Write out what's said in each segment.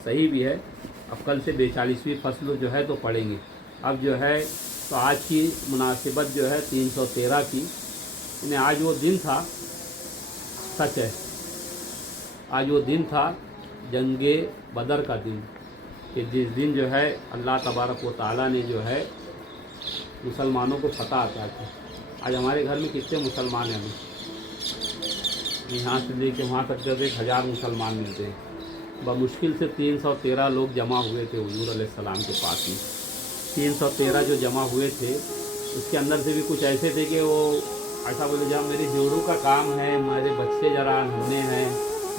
सही भी है। अब कल से 42वीं फसल जो है तो पढ़ेंगे। अब जो है तो आज की मुनासिबत जो है 313 की, यानी आज वो दिन था, सच है आज वो दिन था जंगे बदर का दिन, कि जिस दिन जो है अल्लाह तबारक व तआला ने जो है मुसलमानों को फतह अता की। आज हमारे घर में कितने मुसलमान हैं? अभी यहाँ से लेके वहाँ तक जब 1000 मुसलमान मिलते हैं। बमुश्किल से 313 लोग जमा हुए थे हुजूर अलैहिस्सलाम के पास में। 313 जो जमा हुए थे उसके अंदर से भी कुछ ऐसे थे कि वो ऐसा बोले, जहाँ मेरी जोड़ों का काम है, मेरे बच्चे ज़रा नन्हे हैं,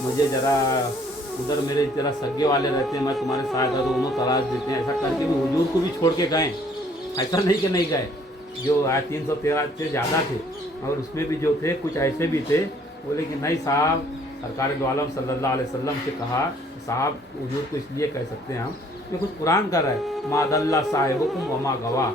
मुझे ज़रा उधर मेरे ज़रा सगे वाले रहते हैं, मैं तुम्हारे साथ है, दोनों तलाश देते हैं। ऐसा करके भी हुजूर को भी छोड़ के गए। ऐसा नहीं कि नहीं गए, जो आज 313 से ज़्यादा थे, और उसमें भी जो थे कुछ ऐसे भी थे, बोले कि नहीं साहब, सरकार दो आलम सल्लल्लाहु अलैहि वसल्लम से कहा, साहब हुजूर को इसलिए कह सकते हैं हम, ये कुछ कुरान कर रहा है, मादल्ला साहिबुकुम वमा गवा,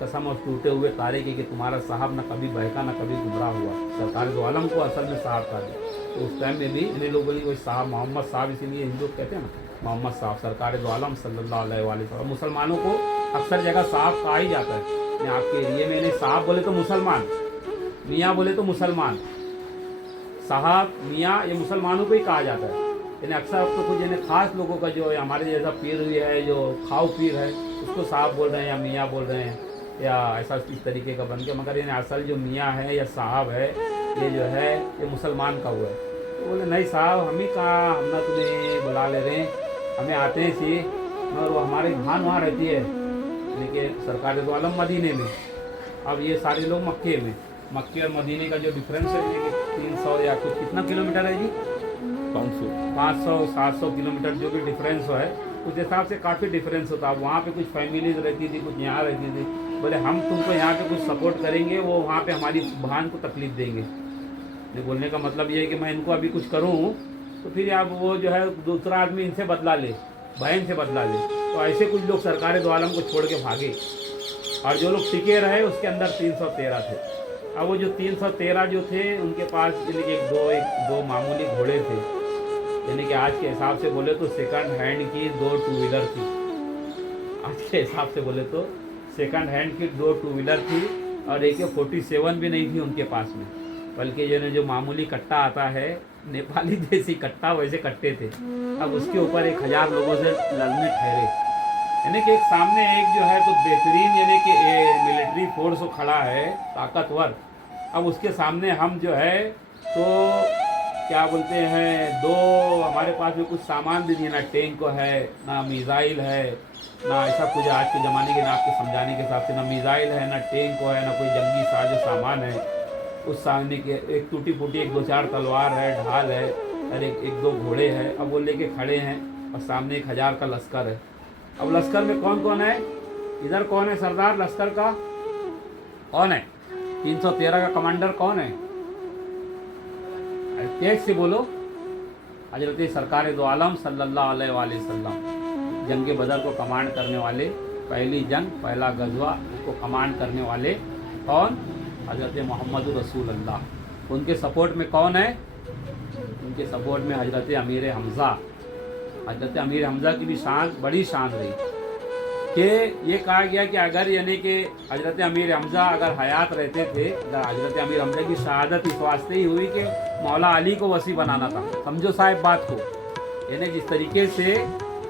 कसम और टूटे हुए तारे की कि तुम्हारा साहब ना कभी बहका ना कभी गुमराह हुआ। सरकार दो आलम को असल में साहब कहा गया। तो उस टाइम में भी इन लोगों ने वही साहब, मोहम्मद साहब, इसीलिए हिंदू कहते हैं ना मोहम्मद साहब, सरकार दो आलम सल्लल्लाहु अलैहि वसल्लम। मुसलमानों को अक्सर जगह साहब कहा ही जाता है। आपके एरिए में इन्हें साहब बोले तो मुसलमान, मियाँ बोले तो मुसलमान, साहब मियाँ ये मुसलमानों को ही कहा जाता है। यानी अक्सर अब तो कुछ यानी ख़ास लोगों का जो हमारे जैसा पीर हुई है, जो खाओ पीर है, उसको साहब बोल रहे हैं या मियाँ बोल रहे हैं या ऐसा इस तरीके का बन के, मगर यानी असल जो मियाँ है या साहब है, ये जो है ये मुसलमान का हुआ है। तो बोले नहीं साहब, हम ही कहा, हम ना तुम्हें बुला ले रहे हैं, हमें आते हैं सी, मगर वो हमारी भान वहाँ रहती है, यानी कि सरकार दो आलम मदीने में। अब ये सारे लोग मक्के में, मक्के और मदीने का जो डिफरेंस है कि 300 या कुछ कितना किलोमीटर है जी, 500-700 किलोमीटर जो भी डिफरेंस है, उस हिसाब से काफ़ी डिफरेंस होता है। वहाँ पे कुछ फैमिलीज रहती थी, कुछ यहाँ रहती थी। बोले हम तुमको यहाँ पे कुछ सपोर्ट करेंगे, वो वहाँ पे हमारी बहन को तकलीफ़ देंगे। बोलने का मतलब ये है कि मैं इनको अभी कुछ करूँ तो फिर आप वो जो है दूसरा आदमी इनसे बदला ले, बहन से बदला ले। तो ऐसे कुछ लोग सरकार दो आलम को छोड़ के भागे, और जो लोग टिके रहे उसके अंदर 313 थे। अब वो जो 313 जो थे उनके पास एक दो मामूली घोड़े थे, यानी कि आज के हिसाब से बोले तो सेकंड हैंड की 2 टू व्हीलर थी। आज के हिसाब से बोले तो सेकंड हैंड की 2 टू व्हीलर थी, और AK-47 भी नहीं थी उनके पास में, बल्कि जो मामूली कट्टा आता है, नेपाली देसी कट्टा, वैसे कट्टे थे। अब उसके ऊपर 1000 लोगों से लड़ने ठहरे, यानी कि एक सामने एक जो है तो बेहतरीन यानी कि मिलिट्री फोर्स खड़ा है, ताकतवर। अब उसके सामने हम जो है तो क्या बोलते हैं, दो हमारे पास में कुछ सामान भी नहीं, ना टैंक है, ना मिसाइल है, ना ऐसा कुछ आज के ज़माने के ना आपके समझाने के हिसाब से, ना मिसाइल है, ना टैंक है, ना कोई जंगी साजो सामान है। उस सामने के एक टूटी फूटी 1-2-4 तलवार है, ढाल है, और एक दो घोड़े हैं। अब वो लेके खड़े हैं, और सामने 1000 का लश्कर है। अब लश्कर में कौन कौन है, इधर कौन है सरदार लश्कर का, कौन है 313 का कमांडर कौन है, तेज से बोलो। हजरत सरकार दो आलम सल्लल्लाहु अलैहि वसल्लम, जंग बदर को कमांड करने वाले, पहली जंग पहला गजवा उसको कमांड करने वाले कौन, हजरत मोहम्मद रसूल अल्लाह। उनके सपोर्ट में कौन है, उनके सपोर्ट में हजरत अमीर हमज़ा। हजरत अमीर हमज़ा की भी शान बड़ी शान रही, कि ये कहा गया कि अगर यानी कि हजरत अमीर हमज़ा अगर हयात रहते थे, अगर हजरत अमीर हमज़ा की शहादत इस वास्ते ही हुई कि मौला अली को वसी बनाना था। समझो साहिब बात को, यानी जिस तरीके से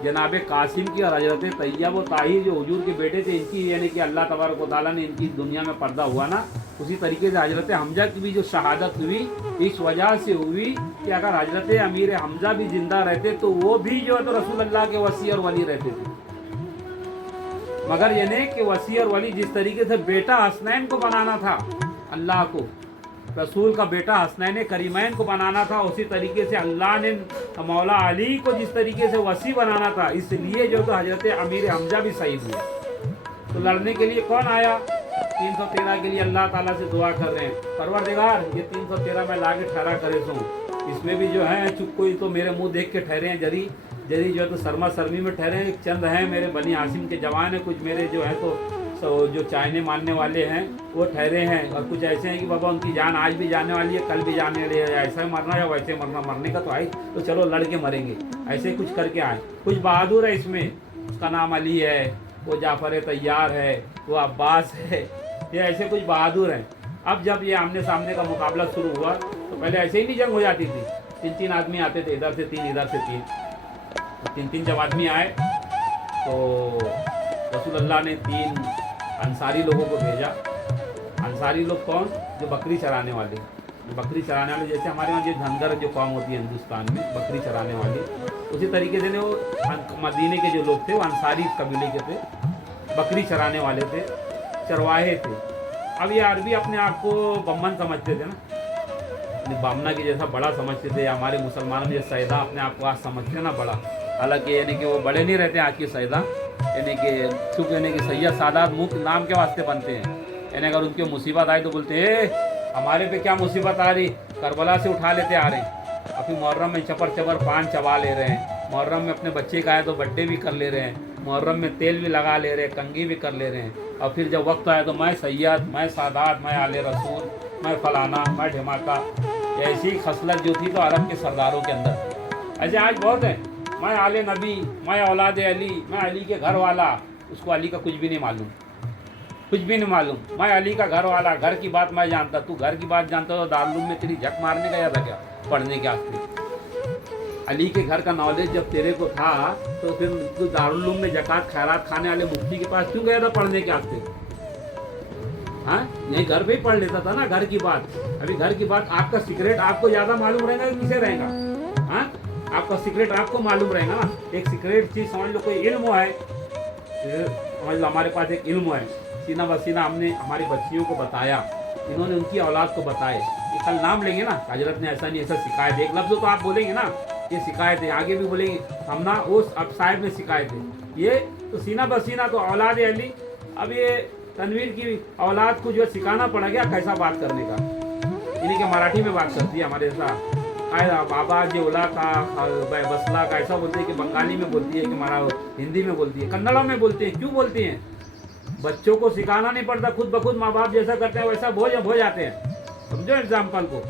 जनाब कासिम की और हजरत तैयब व ताहिर जो हुजूर के बेटे थे, इनकी यानी कि अल्लाह तबारक व तआला ने इनकी दुनिया में पर्दा हुआ ना, उसी तरीके से हजरत हमज़ा की भी जो शहादत हुई इस वजह से हुई कि अगर हजरत अमीर हमज़ा भी जिंदा रहते तो वो भी जो है तो रसूल अल्लाह के वसी और वली रहते थे। मगर यानी कि वसी और वली जिस तरीके से बेटा हसनैन को बनाना था, अल्लाह को रसूल का बेटा हसनैन करीमैन को बनाना था, उसी तरीके से अल्लाह ने मौला अली को जिस तरीके से वसी बनाना था, इसलिए जो तो हजरत अमीर हमज़ा भी शहीद हुए। तो लड़ने के लिए कौन आया, 313 के लिए अल्लाह ताला से दुआ कर रहे हैं, परवरदिगार ये 313 में ला के ठहरा करे सो। इसमें भी जो है चुप कोई तो मेरे मुँह देख के ठहरे हैं, जरी जो है तो शर्मा शर्मी में ठहरे हैं, चंद हैं मेरे बनी हासिम के जवान हैं, कुछ मेरे जो है तो तो जो चाहने मानने वाले हैं वो ठहरे हैं, और कुछ ऐसे हैं कि बाबा उनकी जान आज भी जाने वाली है, कल भी जाने वाली है, ऐसा ही मरना या वैसे मरना, मरने का तो आई तो चलो लड़ के मरेंगे, ऐसे कुछ करके आए। कुछ बहादुर है इसमें, उसका नाम अली है, वो जाफर तैयार है, वो अब्बास है, ये ऐसे कुछ बहादुर हैं। अब जब ये आमने सामने का मुकाबला शुरू हुआ तो पहले ऐसे ही नहीं जंग हो जाती थी, 3-3 आदमी आते थे, इधर से 3 इधर से 3, तो 3-3 जब आदमी आए तो रसूल अल्लाह ने 3 अंसारी लोगों को भेजा। अंसारी लोग कौन? जो बकरी चराने वाले, बकरी चराने वाले, जैसे हमारे वहाँ जो धनगर जो कौम होती है हिंदुस्तान में बकरी चराने वाली, उसी तरीके से वो मदीने के जो लोग थे वो अंसारी कबीले के थे, बकरी चराने वाले थे, चरवाहे थे। अब ये अरबी अपने आप को बम्मन समझते थे ना, बामना के जैसा बड़ा समझते थे। हमारे मुसलमानों में सैदा अपने आप को आज समझते ना बड़ा, हालांकि यानी कि वो बड़े नहीं रहते आज के सैदा, यानी कि चूँकि यानी कि सैयद सादात मुँह नाम के वास्ते बनते हैं, यानी अगर उनके मुसीबत आई तो बोलते हैं हमारे पे क्या मुसीबत आ रही, करबला से उठा लेते आ रहे हैं। अभी मुहर्रम में चपर पान चबा ले रहे हैं, मुहर्रम में अपने बच्चे का है तो बर्थडे भी कर ले रहे हैं, मुहर्रम में तेल भी लगा ले रहे हैं, कंघी भी कर ले रहे हैं, और फिर जब वक्त आया तो मैं सैयद, मैं सादात, मैं आले रसूल, मैं फलाना, मैं ढमाका। ऐसी खसलत जो थी तो अरब के सरदारों के अंदर ऐसे आज बहुत है, मैं आले नबी, मैं औलाद अली, मैं अली के घर वाला। उसको अली का कुछ भी नहीं मालूम, कुछ भी नहीं मालूम। मैं अली का घर वाला, घर की बात मैं जानता, तू घर की बात जानता तो दारुल में तेरी झक मारने का याद है क्या, पढ़ने के वास्ते। अली के घर का नॉलेज जब तेरे को था तो फिर तू दारुल में जकात खैरात खाने वाले मुफ्ती के पास क्यों गया था पढ़ने के वास्ते? हाँ, यही घर पे ही पढ़ लेता था ना घर की बात। अभी घर की बात, आपका सीक्रेट आपको ज्यादा मालूम रहेगा कि किसे रहेगा? हाँ, आपका सीक्रेट आपको मालूम रहेगा ना। एक सीक्रेट चीज समझ लो, कोई इल्म है, समझ लो हमारे पास एक इल्म है, सीना बसीना हमने हमारी बच्चियों को बताया, इन्होंने उनकी औलाद को बताए, ये कल नाम लेंगे ना हजरत ने ऐसा नहीं ऐसा सिखाए थे, एक लफ्ज़ तो आप बोलेंगे ना ये सिखाए थे, आगे भी बोलेंगे हम ना उस अब साइड में सिखाए थे, ये तो सीना बसीना तो औलाद अली। अब ये तनवीर की औलाद को जो सिखाना पड़ा गया कैसा बात करने का, इन्हीं के मराठी में बात करती है हमारे साथ, बाबा जे ओला का बसला का ऐसा बोलते हैं कि बंगाली में बोलती है कि हमारा हिंदी में बोलती है, कन्नड़ा में बोलते हैं। क्यों बोलती हैं? बच्चों को सिखाना नहीं पड़ता, खुद ब खुद माँ बाप जैसा करते हैं वैसा हो जाते हैं। समझो एग्जाम्पल को,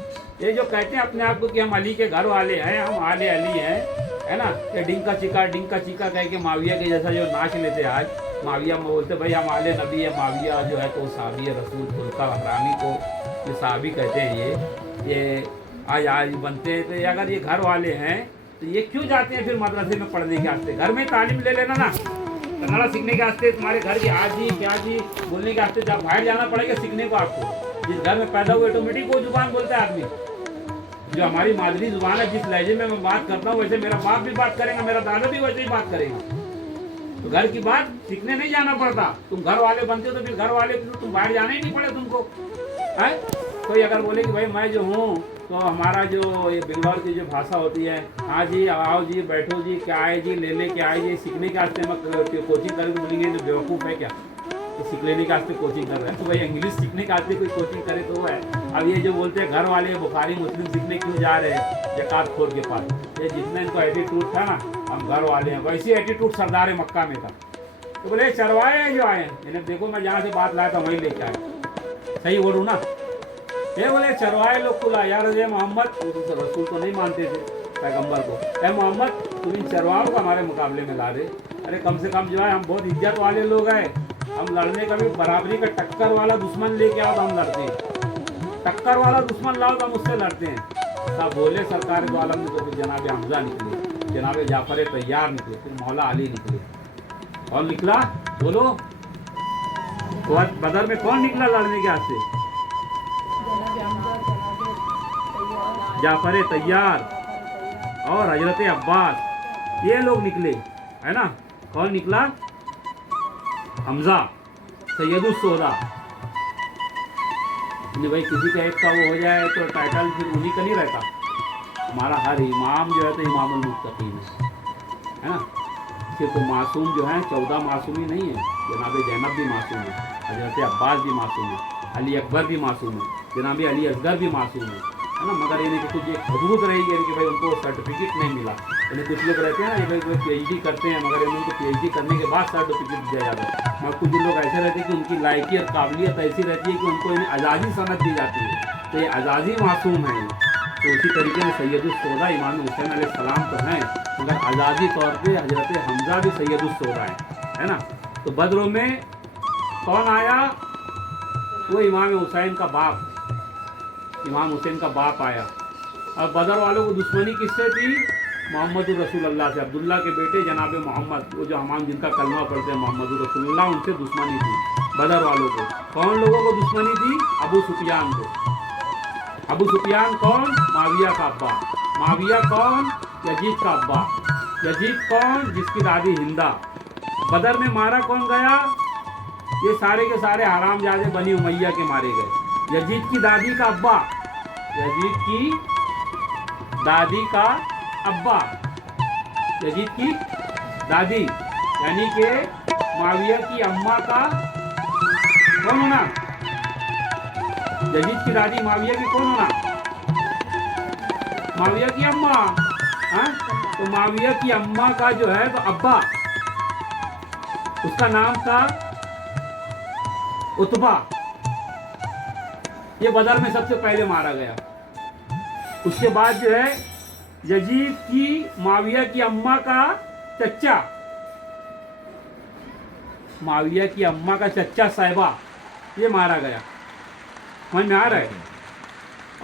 ये जो कहते हैं अपने आप को कि हम अली के घर वाले हैं, हम आले अली हैं, है ना, ये डिंका चिका कह के माविया के जैसा जो नाच लेते हैं आज, माविया में बोलते भाई हम आले नबी है, माविया जो है तो साहबी रसूल खुलका हरामी को ये साहबी कहते हैं। ये आज बनते हैं, तो अगर ये घर वाले हैं तो ये क्यों जाते हैं फिर मदरसे में पढ़ने के वास्ते? घर में तालीम ले लेना ना, कन्नड़ा सीखने के वास्ते, तुम्हारे घर की आज जी क्या जी बोलने के वास्ते जब बाहर जाना पड़ेगा सीखने को आपको। जिस घर में पैदा हुए ऑटोमेटिक वो जुबान बोलता है आदमी, जो हमारी मादरी जुबान है, जिस लहजे में मैं बात करता हूँ वैसे मेरा बाप भी बात करेगा, मेरा दादा भी वैसे ही बात करेगा। तो घर की बात सीखने नहीं जाना पड़ता, तुम घर वाले बनते हो तो फिर घर वाले तुम बाहर जाना ही नहीं पड़े तुमको है। कोई अगर बोले कि भाई मैं जो हूँ तो हमारा जो ये बेंगलौर की जो भाषा होती है, हाँ जी आओ जी बैठो जी क्या आए जी ले क्या आए जी, सीखने के वास्ते मैं कोचिंग करके बोलेंगे तो बेवकूफ़ है क्या, तो सीख लेने के वास्ते कोचिंग कर रहे हैं। तो भाई इंग्लिश सीखने के वास्ते कोई कोचिंग करे तो वो है। अब ये जो बोलते हैं घर वाले बुखारी मुस्लिम सीखने क्यों जा रहे हैं जकात खोर के पास, ये जितना इनको एटीट्यूड था ना हम घर वाले हैं, वैसी एटीट्यूड सरदार मक्का में था। तो बोले चरवाए जो आए, इन्हें देखो मैं जहाँ से बात लाया था वहीं लेके आए, सही बोलूँ ना। ये बोले चरवाए लोग को ला यार, ये मोहम्मद रसूल तो नहीं मानते थे पैगंबर को, अरे मोहम्मद तुम इन चरवाओं को हमारे मुकाबले में ला दे। अरे कम से कम जो है हम बहुत इज्जत वाले लोग हैं, हम लड़ने का भी बराबरी का टक्कर वाला दुश्मन लेके आओ तो हम लड़ते हैं, टक्कर वाला दुश्मन लाओ तो हम उससे लड़ते हैं। तब बोले सरकार के आलम में तो फिर जनाब हमजा निकले, जनाब जाफर तैयार निकले, फिर मौला अली निकले, और निकला बोलो बदर में कौन निकला लड़ने के वास्ते? जाफर तैयार और हजरत अब्बास, ये लोग निकले है ना। कौन निकला? हमजा सैयदुस सोदा। भाई किसी का एक का वो हो जाए तो टाइटल फिर उन्हीं का नहीं रहता, हमारा हर इमाम जो है तो इमामुल मुत्तकीन है ना। सिर्फ मासूम जो है 14 मासूम ही नहीं है, जनाब जैनब भी मासूम है, हजरत अब्बास भी मासूम है, अली अकबर भी मासूम है, जनाब अली असगर भी मासूम है ना। मगर इन्हें कि कुछ एक हदूद रहेगी कि भाई उनको सर्टिफिकेट नहीं मिला, यानी कुछ लोग रहते हैं ना, ये लोग PhD करते हैं मगर उनको PhD करने के बाद सर्टिफिकेट दिया जाता है, मगर कुछ लोग ऐसे रहते हैं कि उनकी लायकी और काबिलियत ऐसी रहती है कि उनको इन्हें आज़ादी सनद दी जाती है, तो ये आज़ादी मासूम है। तो उसी तरीके से सैयदुस्सोदा इमाम हुसैन अलैहिस्सलाम तो हैं, मगर आज़ादी तौर पे हज़रत हमज़ा भी सैयदुस्सोदा है ना। तो बदरों में कौन आया? वो इमाम हुसैन का बाप, इमाम हुसैन का बाप आया। और बदर वालों को दुश्मनी किससे थी? मोहम्मद रसूलुल्लाह से, अब्दुल्ला के बेटे जनाब मोहम्मद, वो जो हमाम जिनका कलमा पढ़ते हैं मोहम्मद रसूलुल्लाह, उनसे दुश्मनी थी बदर वालों को। कौन लोगों को दुश्मनी थी? अबू सुफियान को। अबू सुफियान कौन? माविया का अब्बा। माविया कौन? यजीद का अब्बा। यजीद कौन? जिसकी दादी हिंदा। बदर में मारा कौन गया? ये सारे के सारे हरामजादे बनी उमैया के मारे गए। यजीद की दादी का अब्बा, यजीद की दादी का अब्बा, यजीद की दादी यानी कि माविया की अम्मा का कौन होना? यजीद की दादी माविया की कौन होना? माविया की अम्मा। हाँ, तो माविया की अम्मा का जो है तो अब्बा, उसका नाम था उतबा। ये बदर में सबसे पहले मारा गया। उसके बाद जो है यजीद की माविया की अम्मा का चच्चा, माविया की अम्मा का चच्चा साहिबा, ये मारा गया। समझ में आ रहा है?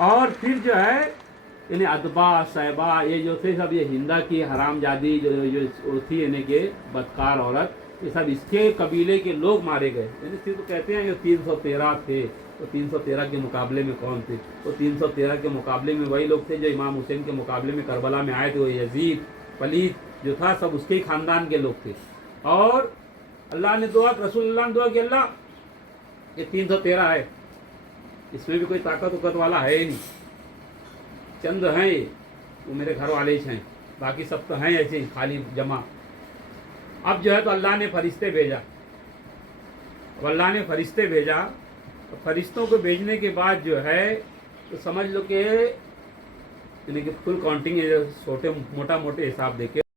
और फिर जो है इन्हें अदबा साहिबा ये जो थे सब, ये हिंदा की हरामजादी जो थी इन्हें के बदकार औरत, ये सब इसके कबीले के लोग मारे गए। यानी सिर्फ तो कहते हैं ये 313 थे, तो 313 के मुकाबले में कौन थे? तो 313 के मुकाबले में वही लोग थे जो इमाम हुसैन के मुकाबले में करबला में आए थे। वो यजीद वलीद जो था सब उसके ही ख़ानदान के लोग थे। और अल्लाह ने दुआ, रसूलुल्लाह ने दुआ कि अल्लाह ये 313 है, इसमें भी कोई ताकत वाला है ही नहीं, चंद हैं ये, वो मेरे घर वाले ही हैं, बाकी सब तो हैं ऐसे ही खाली जमा। अब जो है तो अल्लाह ने फरिश्ते भेजा। अब अल्लाह ने फरिश्ते भेजा, तो फरिश्तों को भेजने के बाद जो है तो समझ लो कि यानी कि फुल काउंटिंग छोटे मोटा मोटे हिसाब दे के